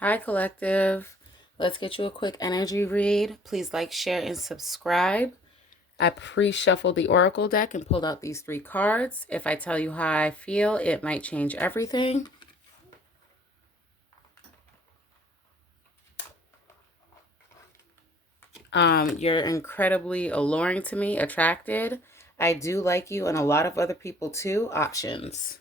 Hi, Collective. Let's get you a quick energy read. Please like, share, and subscribe. I pre-shuffled the Oracle deck and pulled out these 3 cards. If I tell you how I feel, it might change everything. You're incredibly alluring to me, attracted. I do like you and a lot of other people too. Options.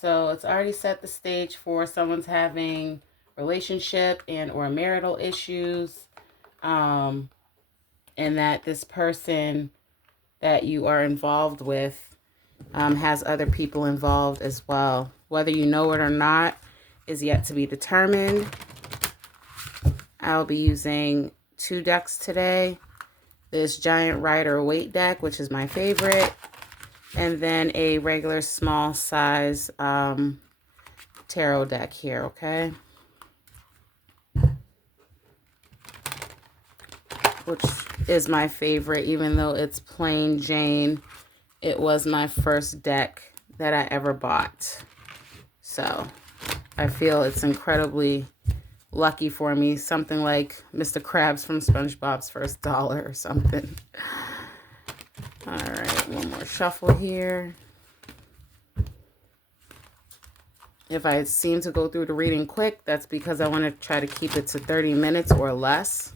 So it's already set the stage for someone's having relationship and or marital issues. And that this person that you are involved with has other people involved as well. Whether you know it or not is yet to be determined. I'll be using 2 decks today. This Giant Rider-Waite deck, which is my favorite, and then a regular small size tarot deck here, okay? Which is my favorite, even though it's plain Jane. It was my first deck that I ever bought. So I feel it's incredibly lucky for me. Something like Mr. Krabs from SpongeBob's First Dollar or something. All right, one more shuffle here. If I seem to go through the reading quick, that's because I want to try to keep it to 30 minutes or less.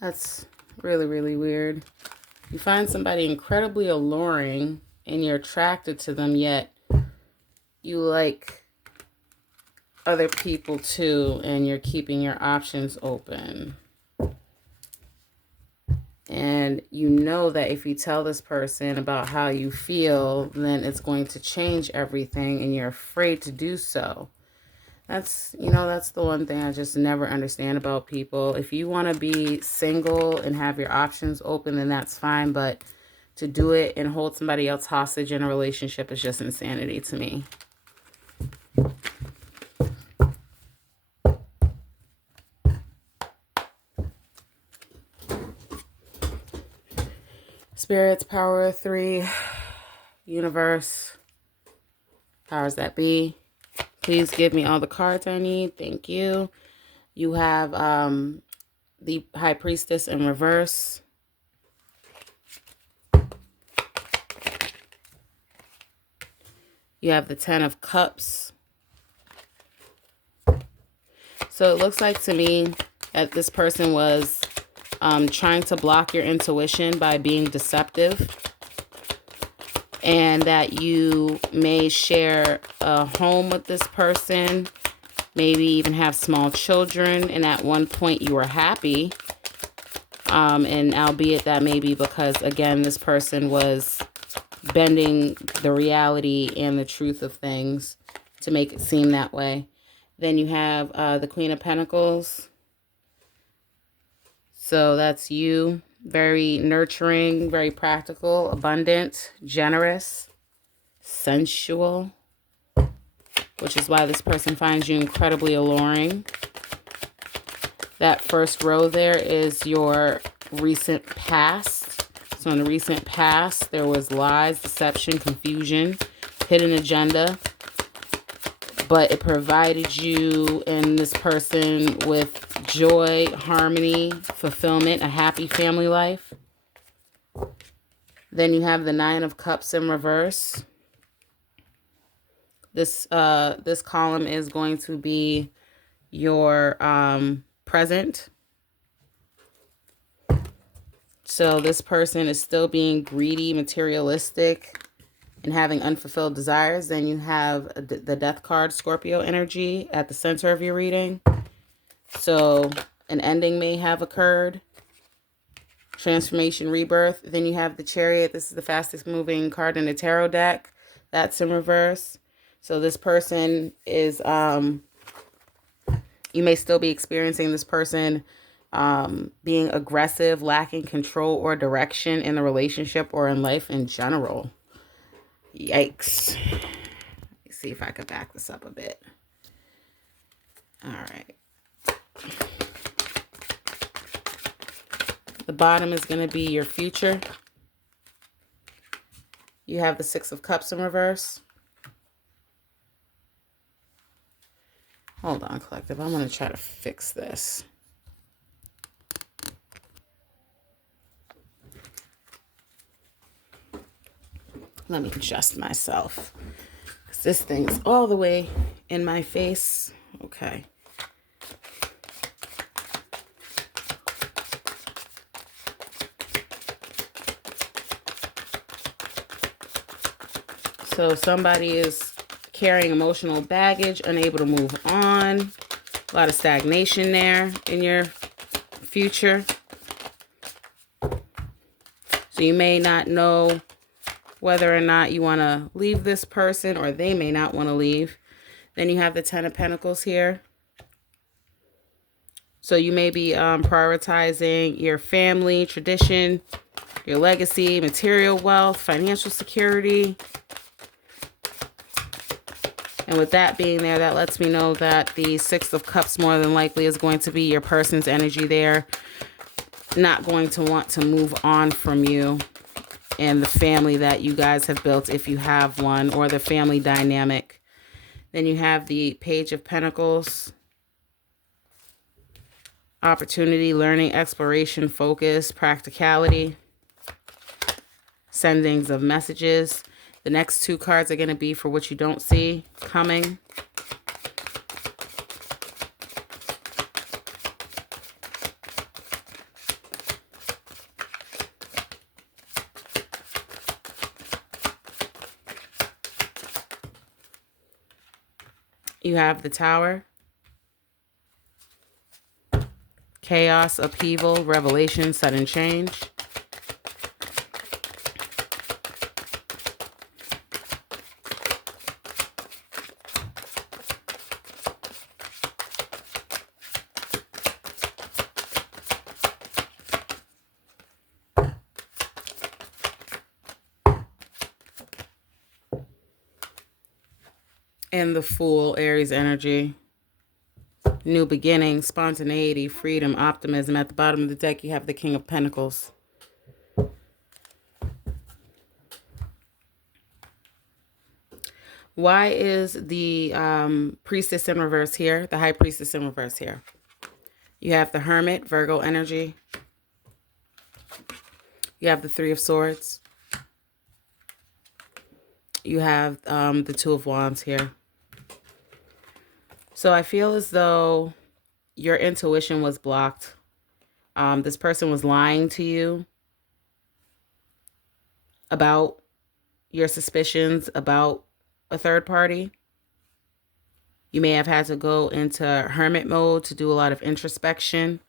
That's really, really weird. You find somebody incredibly alluring and you're attracted to them, yet you like other people too, and you're keeping your options open. And you know that if you tell this person about how you feel, then it's going to change everything, and you're afraid to do so. That's the one thing I just never understand about people. If you want to be single and have your options open, then that's fine. But to do it and hold somebody else hostage in a relationship is just insanity to me. Spirits, power of 3, universe, powers that be. Please give me all the cards I need. Thank you. You have the High Priestess in reverse. You have the 10 of Cups. So it looks like to me that this person was trying to block your intuition by being deceptive. And that you may share a home with this person, maybe even have small children, and at one point you were happy, and albeit that may be because, again, this person was bending the reality and the truth of things to make it seem that way. Then you have the Queen of Pentacles. So that's you. Very nurturing, very practical, abundant, generous, sensual, which is why this person finds you incredibly alluring. That first row there is your recent past. So in the recent past, there was lies, deception, confusion, hidden agenda, but it provided you and this person with joy, harmony, fulfillment, a happy family life. Then you have the 9 of Cups in reverse. This column is going to be your present. So this person is still being greedy, materialistic, and having unfulfilled desires. Then you have the Death card, Scorpio energy, at the center of your reading. So an ending may have occurred. Transformation, rebirth. Then you have the Chariot. This is the fastest moving card in the tarot deck. That's in reverse. So this person is, you may still be experiencing this person being aggressive, lacking control or direction in the relationship or in life in general. Yikes. Let's see if I could back this up a bit. All right. The bottom is going to be your future. You have the Six of Cups in reverse. Hold on, collective. I'm going to try to fix this. Let me adjust myself, because this thing's all the way in my face. Okay. So somebody is carrying emotional baggage, unable to move on. A lot of stagnation there in your future. So you may not know whether or not you want to leave this person, or they may not want to leave. Then you have the Ten of Pentacles here. So you may be prioritizing your family, tradition, your legacy, material wealth, financial security. And with that being there, that lets me know that the Six of Cups more than likely is going to be your person's energy there. Not going to want to move on from you and the family that you guys have built, if you have one, or the family dynamic. Then you have the Page of Pentacles. Opportunity, learning, exploration, focus, practicality. Sendings of messages. The next two cards are going to be for what you don't see coming. You have the Tower. Chaos, upheaval, revelation, sudden change. And the Fool, Aries energy. New beginning, spontaneity, freedom, optimism. At the bottom of the deck, you have the King of Pentacles. Why is the Priestess in reverse here? The High Priestess in reverse here. You have the Hermit, Virgo energy. You have the Three of Swords. You have the Two of Wands here. So I feel as though your intuition was blocked. This person was lying to you about your suspicions about a third party. You may have had to go into hermit mode to do a lot of introspection.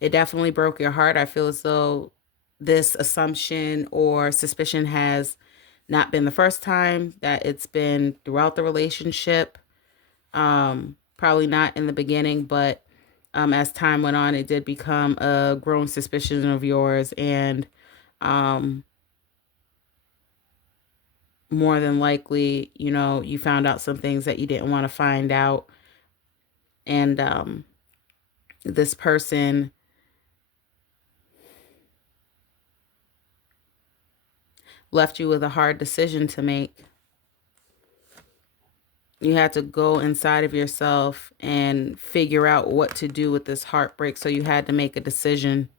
It definitely broke your heart. I feel as though this assumption or suspicion has not been the first time, that it's been throughout the relationship. Probably not in the beginning, but as time went on, it did become a growing suspicion of yours. And more than likely, you know, you found out some things that you didn't want to find out. And this person left you with a hard decision to make. You had to go inside of yourself and figure out what to do with this heartbreak. So you had to make a decision.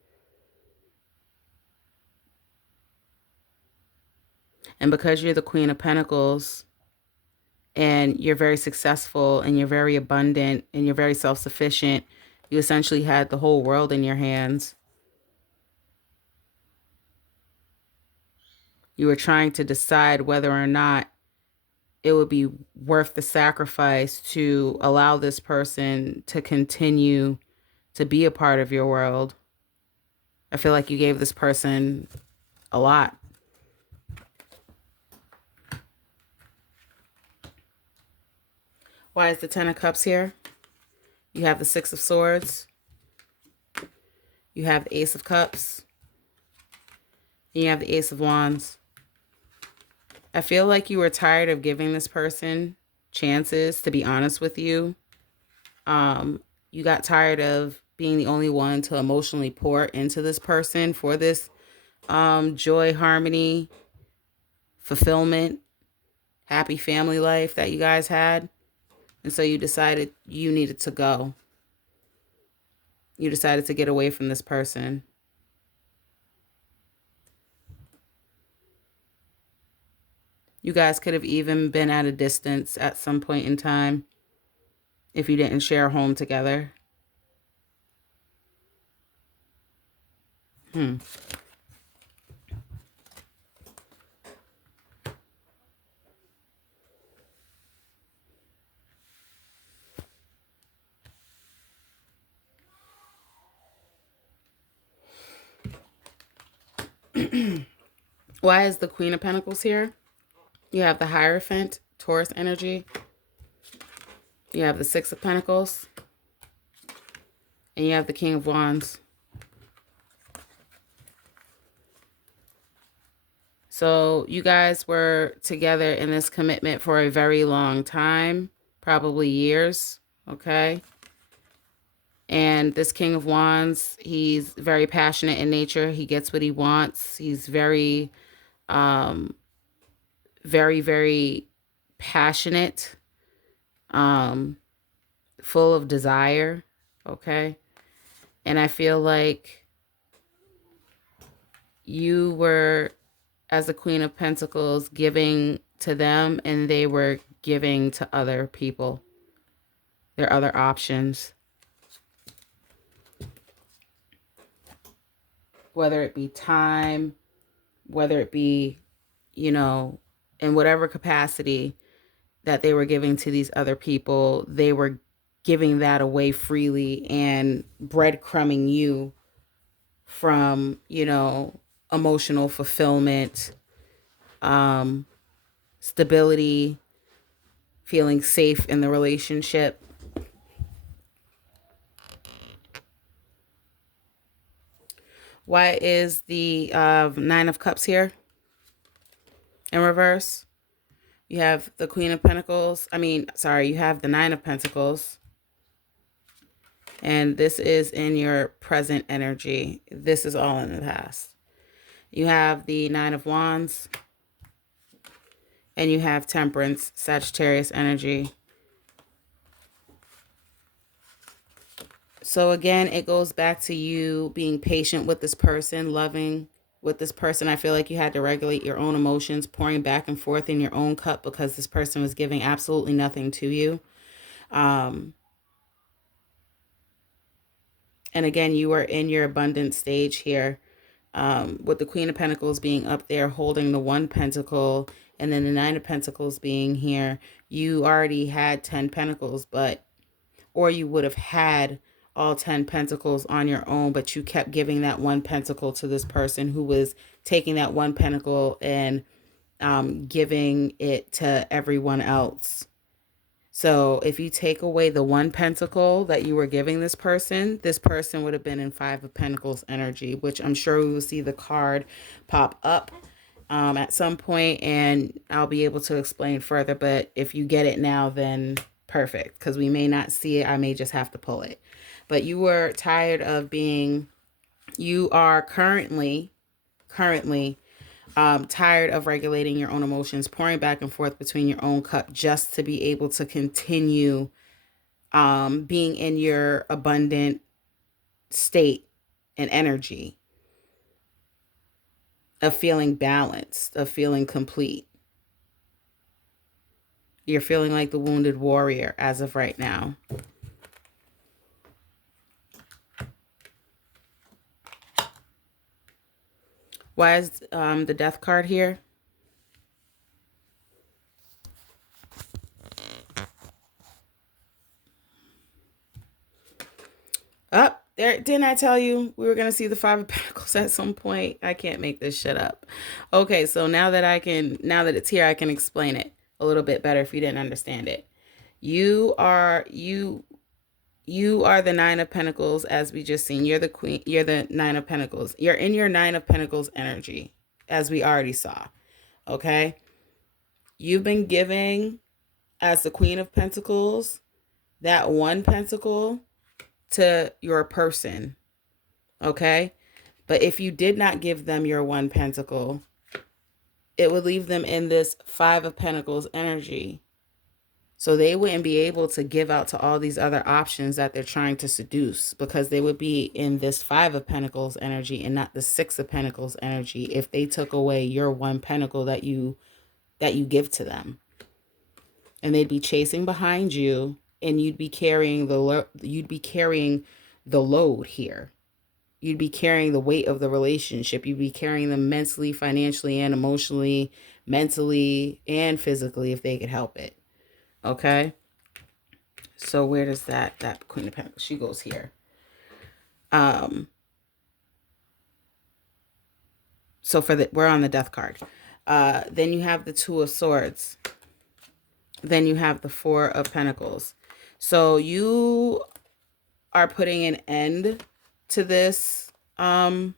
And because you're the Queen of Pentacles and you're very successful and you're very abundant and you're very self-sufficient, you essentially had the whole world in your hands. You were trying to decide whether or not it would be worth the sacrifice to allow this person to continue to be a part of your world. I feel like you gave this person a lot. Why is the Ten of Cups here? You have the Six of Swords. You have the Ace of Cups. And you have the Ace of Wands. I feel like you were tired of giving this person chances, to be honest with you. You got tired of being the only one to emotionally pour into this person for this joy, harmony, fulfillment, happy family life that you guys had. And so you decided you needed to go. You decided to get away from this person. You guys could have even been at a distance at some point in time if you didn't share a home together. Why is the Queen of Pentacles here? You have the Hierophant, Taurus energy. You have the Six of Pentacles. And you have the King of Wands. So you guys were together in this commitment for a very long time, probably years, okay? And this King of Wands, he's very passionate in nature. He gets what he wants. He's very, very passionate, full of desire, okay? And I feel like you were, as a Queen of Pentacles, giving to them, and they were giving to other people, their other options. Whether it be time, whether it be, you know, in whatever capacity that they were giving to these other people, they were giving that away freely and breadcrumbing you from, you know, emotional fulfillment, stability, feeling safe in the relationship. Why is the Nine of Cups here in reverse? You have the Queen of Pentacles. You have the Nine of Pentacles. And this is in your present energy. This is all in the past. You have the Nine of Wands. And you have Temperance, Sagittarius energy. So again, it goes back to you being patient with this person, loving with this person. I feel like you had to regulate your own emotions, pouring back and forth in your own cup because this person was giving absolutely nothing to you. And again, you are in your abundant stage here, with the Queen of Pentacles being up there holding the one pentacle, and then the Nine of Pentacles being here. You already had 10 pentacles, or you would have had all 10 pentacles on your own, but you kept giving that one pentacle to this person who was taking that one pentacle and giving it to everyone else. So if you take away the one pentacle that you were giving this person would have been in Five of Pentacles energy, which I'm sure we will see the card pop up at some point, and I'll be able to explain further. But if you get it now, then perfect, because we may not see it. I may just have to pull it. But you were tired of you are currently tired of regulating your own emotions, pouring back and forth between your own cup just to be able to continue being in your abundant state and energy of feeling balanced, of feeling complete. You're feeling like the wounded warrior as of right now. Why is the Death card here? Up there, didn't I tell you we were gonna see the Five of Pentacles at some point? I can't make this shit up. Okay, so now that it's here, I can explain it a little bit better if you didn't understand it. You you are the Nine of Pentacles, as we just seen. You're the Queen. You're the Nine of Pentacles. You're in your Nine of Pentacles energy, as we already saw. Okay? You've been giving, as the Queen of Pentacles, that one pentacle to your person. Okay? But if you did not give them your one pentacle, it would leave them in this Five of Pentacles energy. So they wouldn't be able to give out to all these other options that they're trying to seduce, because they would be in this Five of Pentacles energy and not the Six of Pentacles energy if they took away your one pentacle that you give to them. And they'd be chasing behind you, and you'd be carrying the load here. You'd be carrying the weight of the relationship. You'd be carrying them mentally, financially, and emotionally, mentally, and physically if they could help it. Okay? So where does that Queen of Pentacles, she goes here. So we're on the Death card. Then you have the Two of Swords. Then you have the Four of Pentacles. So you are putting an end to this. Right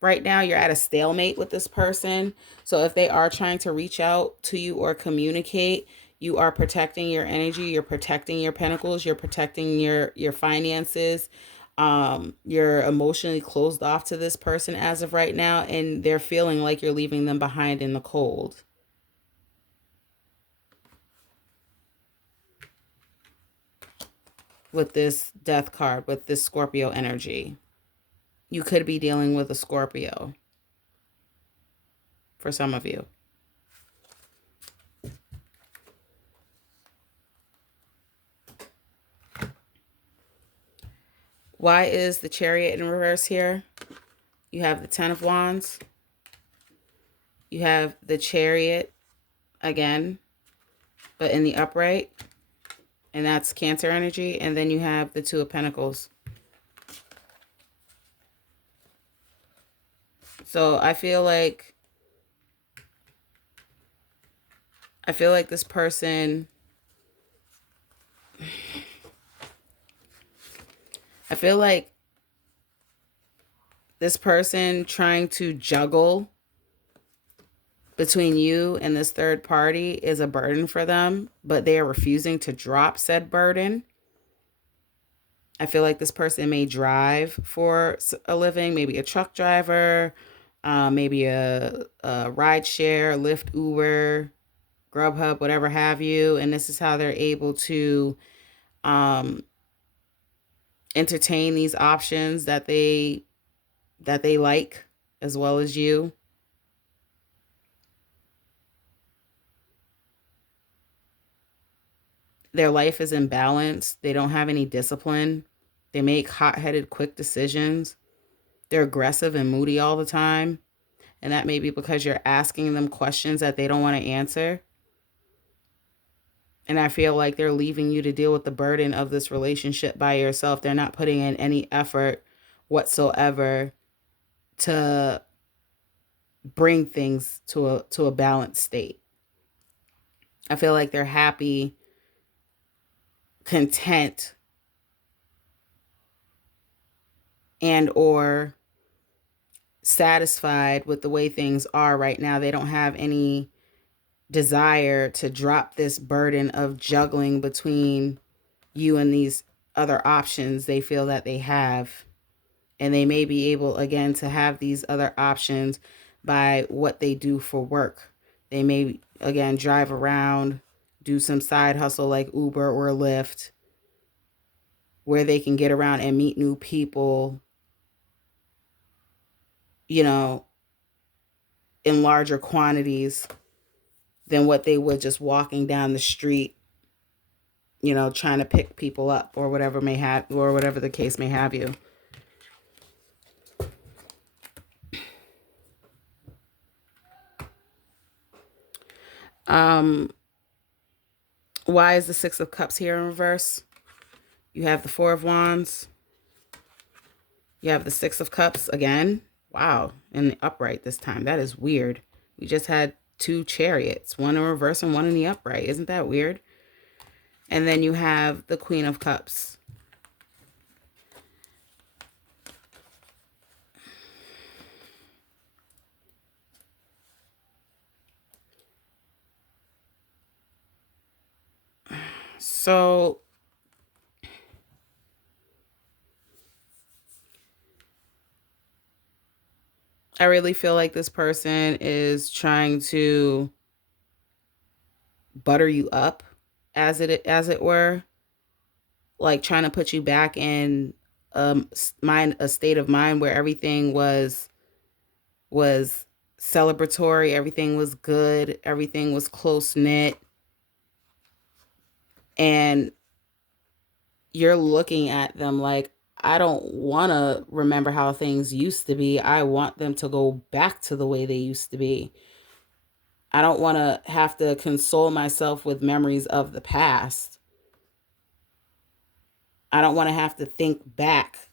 now you're at a stalemate with this person. So if they are trying to reach out to you or communicate, you are protecting your energy, you're protecting your pentacles, you're protecting your finances. You're emotionally closed off to this person as of right now, and they're feeling like you're leaving them behind in the cold. With this Death card, with this Scorpio energy. You could be dealing with a Scorpio for some of you. Why is the Chariot in reverse here? You have the Ten of Wands. You have the Chariot again, but in the upright. And that's Cancer energy. And then you have the Two of Pentacles. So I feel like this person, trying to juggle between you and this third party is a burden for them, but they are refusing to drop said burden. I feel like this person may drive for a living, maybe a truck driver, maybe a ride share, Lyft, Uber, Grubhub, whatever have you. And this is how they're able to entertain these options that they like, as well as you. Their life is imbalanced. They don't have any discipline. They make hot-headed, quick decisions. They're aggressive and moody all the time. And that may be because you're asking them questions that they don't want to answer. And I feel like they're leaving you to deal with the burden of this relationship by yourself. They're not putting in any effort whatsoever to bring things to a balanced state. I feel like they're happy, content, and or satisfied with the way things are right now. They don't have any desire to drop this burden of juggling between you and these other options they feel that they have. And they may be able, again, to have these other options by what they do for work. They may, again, drive around, do some side hustle like Uber or Lyft, where they can get around and meet new people, you know, in larger quantities than what they would just walking down the street, you know, trying to pick people up or whatever the case may have you. Why is the Six of Cups here in reverse? You have the Four of Wands. You have the Six of Cups again. Wow. In the upright this time. That is weird. We just had two Chariots, one in reverse and one in the upright. Isn't that weird? And then you have the Queen of Cups. So I really feel like this person is trying to butter you up, as it were, like trying to put you back in a state of mind where everything was celebratory, everything was good, everything was close knit, and you're looking at them like, I don't want to remember how things used to be. I want them to go back to the way they used to be. I don't want to have to console myself with memories of the past. I don't want to have to think back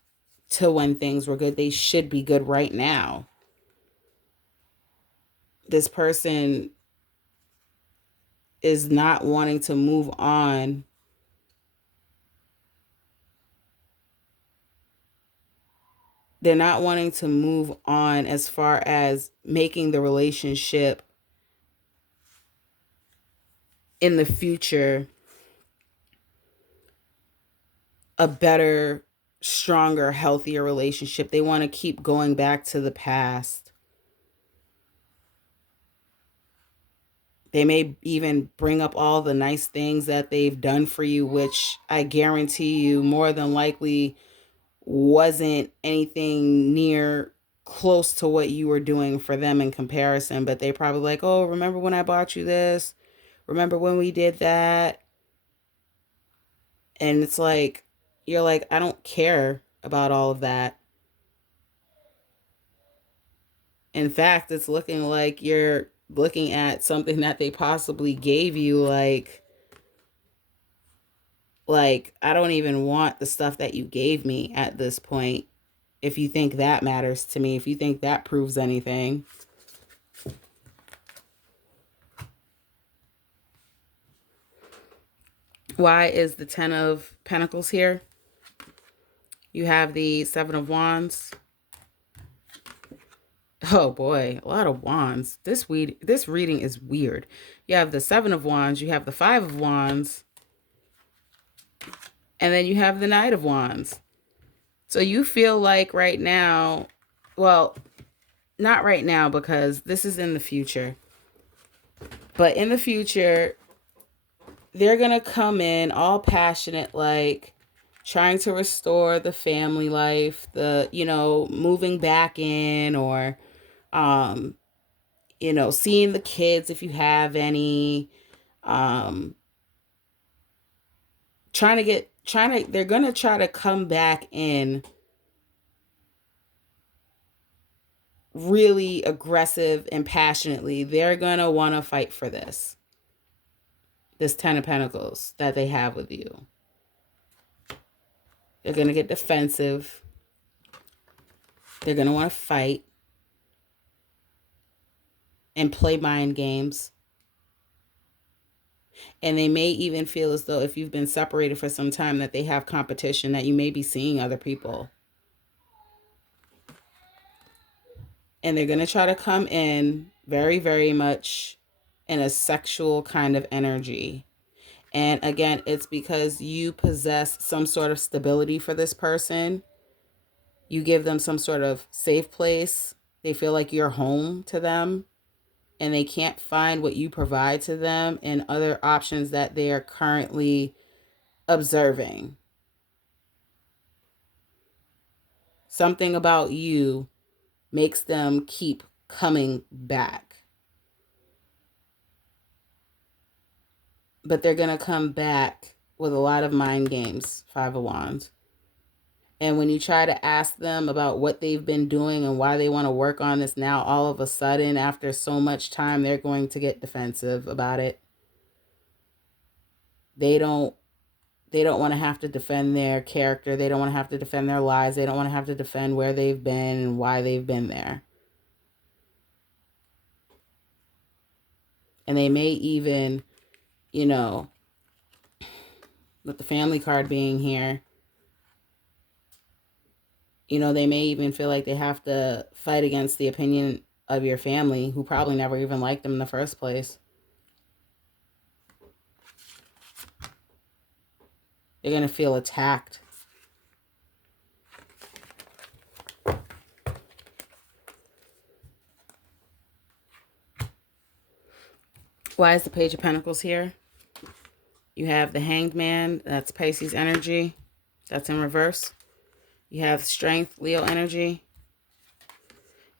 to when things were good. They should be good right now. This person is not wanting to move on. They're not wanting to move on as far as making the relationship in the future a better, stronger, healthier relationship. They want to keep going back to the past. They may even bring up all the nice things that they've done for you, which I guarantee you more than likely wasn't anything near close to what you were doing for them in comparison. But they probably like, oh, remember when I bought you this? Remember when we did that? And it's like, you're like, I don't care about all of that. In fact, it's looking like you're looking at something that they possibly gave you, like I don't even want the stuff that you gave me at this point. If you think that matters to me, if you think that proves anything. Why is the 10 of Pentacles here? You have the 7 of Wands. Oh boy, a lot of wands. This reading is weird. You have the 7 of Wands, you have the 5 of Wands, and then you have the Knight of Wands. So you feel like right now, well, not right now because this is in the future. But in the future, they're going to come in all passionate, like trying to restore the family life, moving back in, or, seeing the kids if you have any, um, they're going to try to come back in really aggressive and passionately. They're going to want to fight for this 10 of Pentacles that they have with you. They're going to get defensive. They're going to want to fight and play mind games. And they may even feel as though if you've been separated for some time that they have competition, that you may be seeing other people. And they're going to try to come in very, very much in a sexual kind of energy. And again, it's because you possess some sort of stability for this person. You give them some sort of safe place. They feel like you're home to them. And they can't find what you provide to them and other options that they are currently observing. Something about you makes them keep coming back. But they're going to come back with a lot of mind games, 5 of Wands. And when you try to ask them about what they've been doing and why they want to work on this now, all of a sudden, after so much time, they're going to get defensive about it. They don't want to have to defend their character. They don't want to have to defend their lives. They don't want to have to defend where they've been and why they've been there. And they may even, with the family card being here, they may even feel like they have to fight against the opinion of your family, who probably never even liked them in the first place. You're going to feel attacked. Why is the Page of Pentacles here? You have the Hanged Man. That's Pisces energy. That's in reverse. You have Strength, Leo energy.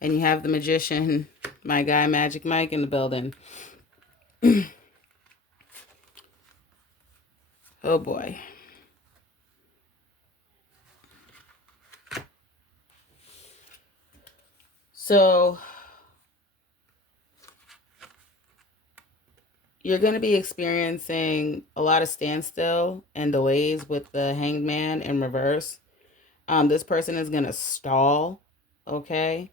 And you have the Magician, my guy Magic Mike, in the building. Oh boy. So you're going to be experiencing a lot of standstill and delays with the Hanged Man in reverse. This person is going to stall, okay?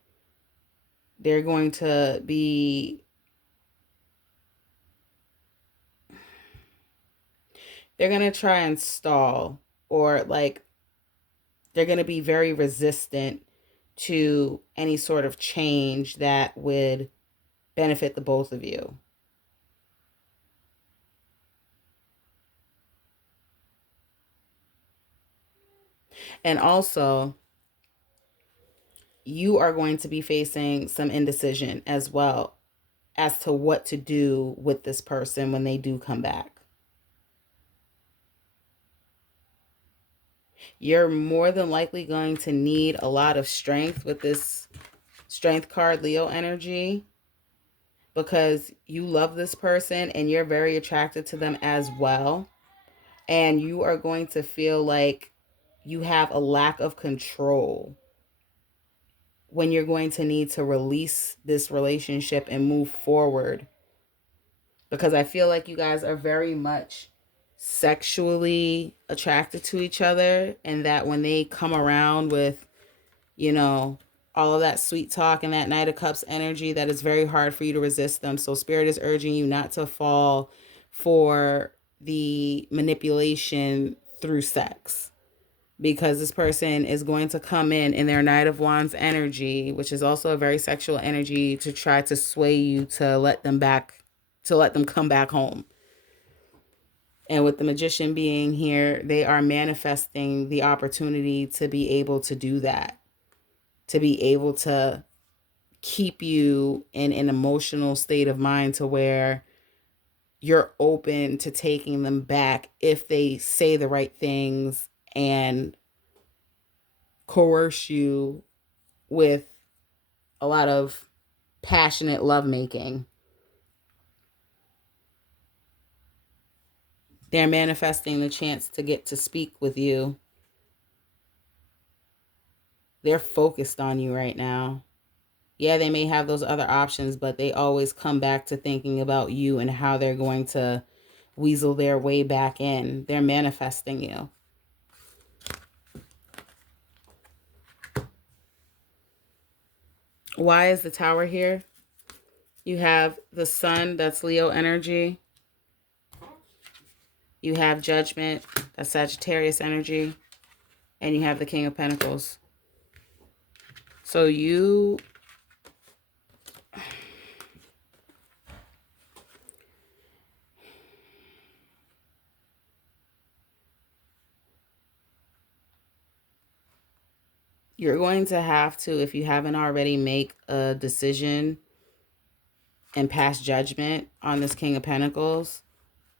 They're going to be... They're going to try and stall, or like they're going to be very resistant to any sort of change that would benefit the both of you. And also, you are going to be facing some indecision as well as to what to do with this person when they do come back. You're more than likely going to need a lot of strength with this Strength card, Leo energy, because you love this person and you're very attracted to them as well. And you are going to feel like you have a lack of control when you're going to need to release this relationship and move forward. Because I feel like you guys are very much sexually attracted to each other, and that when they come around with, you know, all of that sweet talk and that Knight of Cups energy, that is very hard for you to resist them. So Spirit is urging you not to fall for the manipulation through sex, because this person is going to come in their Knight of Wands energy, which is also a very sexual energy, to try to sway you to let them come back home. And with the Magician being here, they are manifesting the opportunity to be able to do that, to be able to keep you in an emotional state of mind to where you're open to taking them back if they say the right things and coerce you with a lot of passionate lovemaking. They're manifesting the chance to get to speak with you. They're focused on you right now. Yeah, they may have those other options, but they always come back to thinking about you and how they're going to weasel their way back in. They're manifesting you. Why is the Tower here? You have the Sun, that's Leo energy. You have Judgment, that's Sagittarius energy. And you have the King of Pentacles. So you're going to have to, if you haven't already, make a decision and pass judgment on this King of Pentacles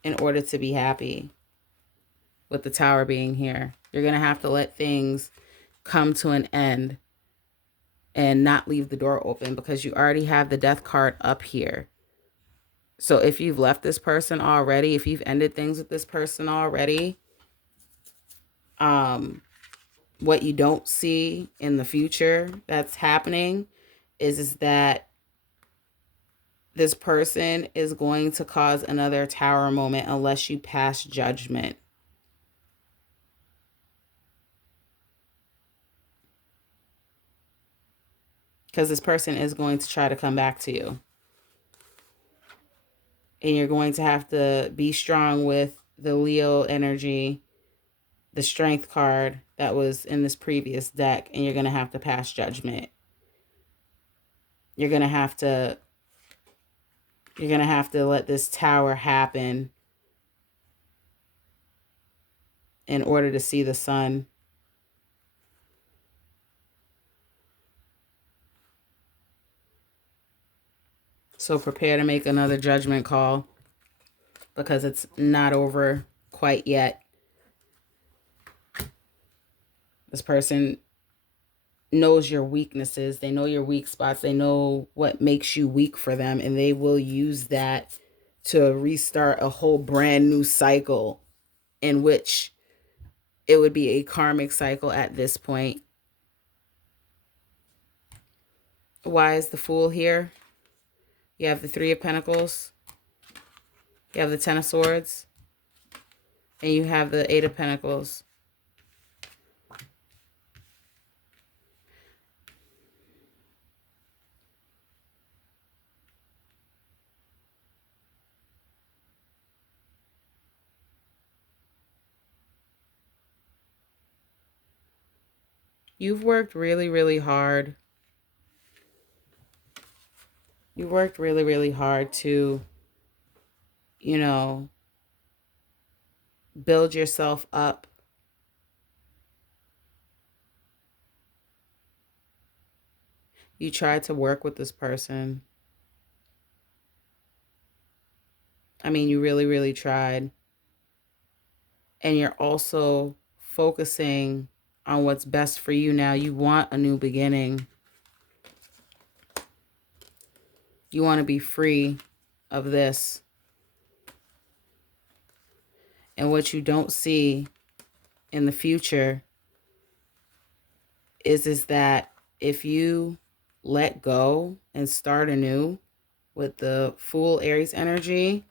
in order to be happy. With the Tower being here, you're going to have to let things come to an end and not leave the door open, because you already have the Death card up here. So if you've left this person already, if you've ended things with this person already, what you don't see in the future that's happening is that this person is going to cause another Tower moment unless you pass judgment. Because this person is going to try to come back to you. And you're going to have to be strong with the Leo energy, the Strength card that was in this previous deck, and you're going to have to pass judgment. You're going to have to let this Tower happen in order to see the sun. So prepare to make another judgment call because it's not over quite yet. This person knows your weaknesses. They know your weak spots. They know what makes you weak for them, and they will use that to restart a whole brand new cycle in which it would be a karmic cycle at this point. Why is the Fool here? You have the Three of Pentacles. You have the Ten of Swords. And you have the Eight of Pentacles. You've worked really, really hard. You worked really, really hard to, you know, build yourself up. You tried to work with this person. I mean, you really, really tried. And you're also focusing on what's best for you now. You want a new beginning. You want to be free of this. And what you don't see in the future is that if you let go and start anew with the Fool Aries energy,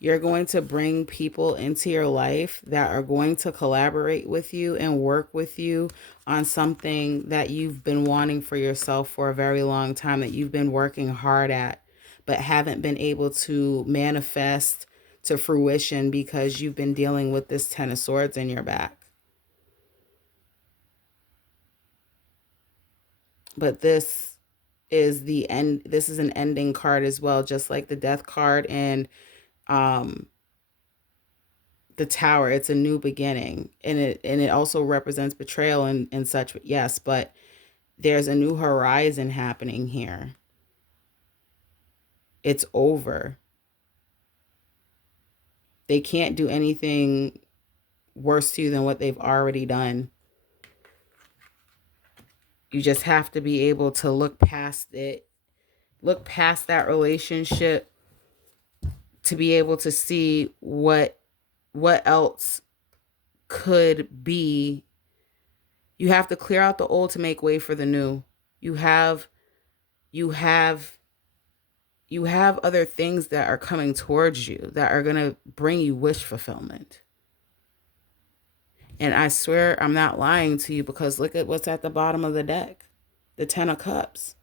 you're going to bring people into your life that are going to collaborate with you and work with you on something that you've been wanting for yourself for a very long time, that you've been working hard at, but haven't been able to manifest to fruition because you've been dealing with this Ten of Swords in your back. But this is the end. This is an ending card as well, just like the Death card and the Tower. It's a new beginning, and it also represents betrayal and such. Yes, but there's a new horizon happening here. It's over. They can't do anything worse to you than what they've already done. You just have to be able to look past it, look past that relationship, to be able to see what else could be. You have to clear out the old to make way for the new. You have other things that are coming towards you that are going to bring you wish fulfillment. And I swear I'm not lying to you, because look at what's at the bottom of the deck. The Ten of Cups.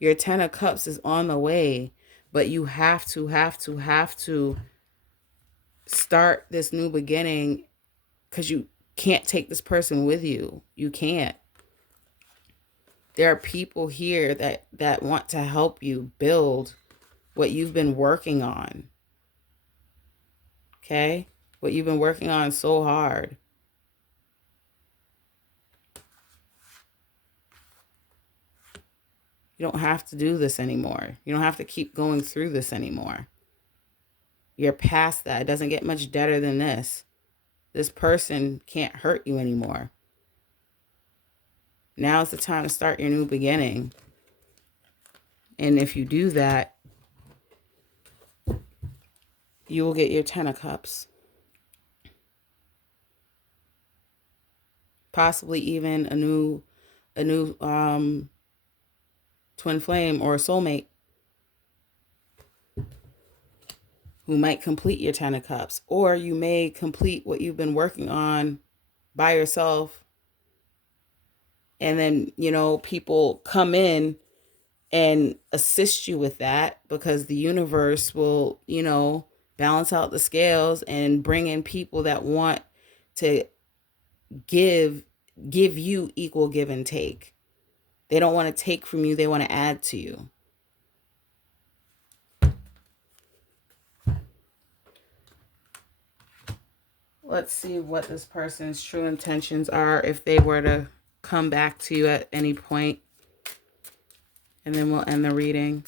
Your Ten of Cups is on the way, but you have to start this new beginning, because you can't take this person with you. You can't. There are people here that want to help you build what you've been working on. Okay? What you've been working on so hard. You don't have to do this anymore. You don't have to keep going through this anymore. You're past that. It doesn't get much deader than this. This person can't hurt you anymore. Now's the time to start your new beginning. And if you do that, you will get your Ten of Cups. Possibly even a new twin flame or a soulmate who might complete your Ten of Cups. Or you may complete what you've been working on by yourself, and then, people come in and assist you with that, because the universe will, balance out the scales and bring in people that want to give you equal give and take. They don't want to take from you, they want to add to you. Let's see what this person's true intentions are if they were to come back to you at any point. And then we'll end the reading.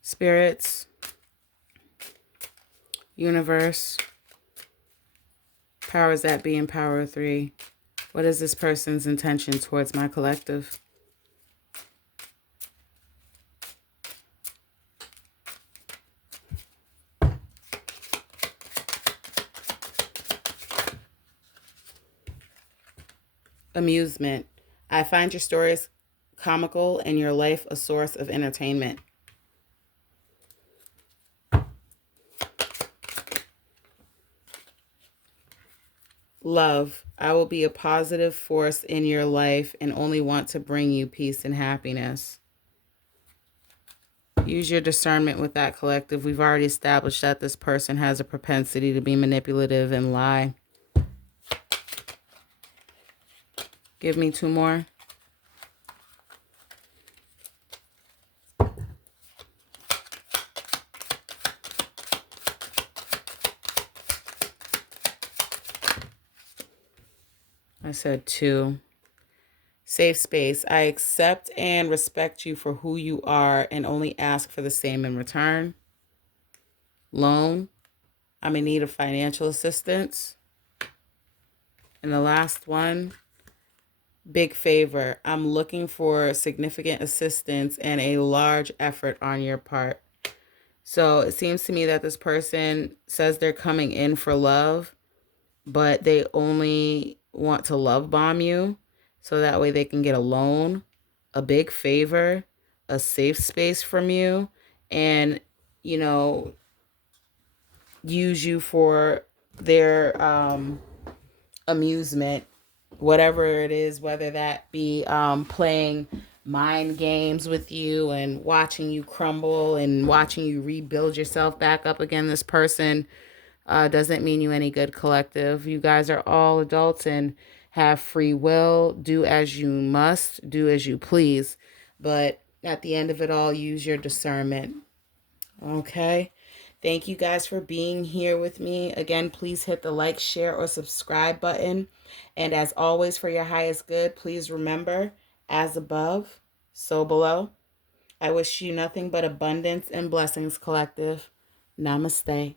Spirits, universe, powers that be, and power of three. What is this person's intention towards my collective? Amusement. I find your stories comical and your life a source of entertainment. Love. I will be a positive force in your life and only want to bring you peace and happiness. Use your discernment with that collective. We've already established that this person has a propensity to be manipulative and lie. Give me two more. I said two. Safe space. I accept and respect you for who you are and only ask for the same in return. Loan. I'm in need of financial assistance. And the last one, big favor. I'm looking for significant assistance and a large effort on your part. So it seems to me that this person says they're coming in for love, but they only want to love bomb you. So that way they can get a loan, a big favor, a safe space from you, and, you know, use you for their amusement, whatever it is, whether that be playing mind games with you and watching you crumble and watching you rebuild yourself back up again. This person doesn't mean you any good, collective. You guys are all adults and have free will. Do as you must, do as you please. But at the end of it all, use your discernment. Okay? Thank you guys for being here with me. Again, please hit the like, share, or subscribe button. And as always, for your highest good, please remember, as above, so below. I wish you nothing but abundance and blessings, collective. Namaste.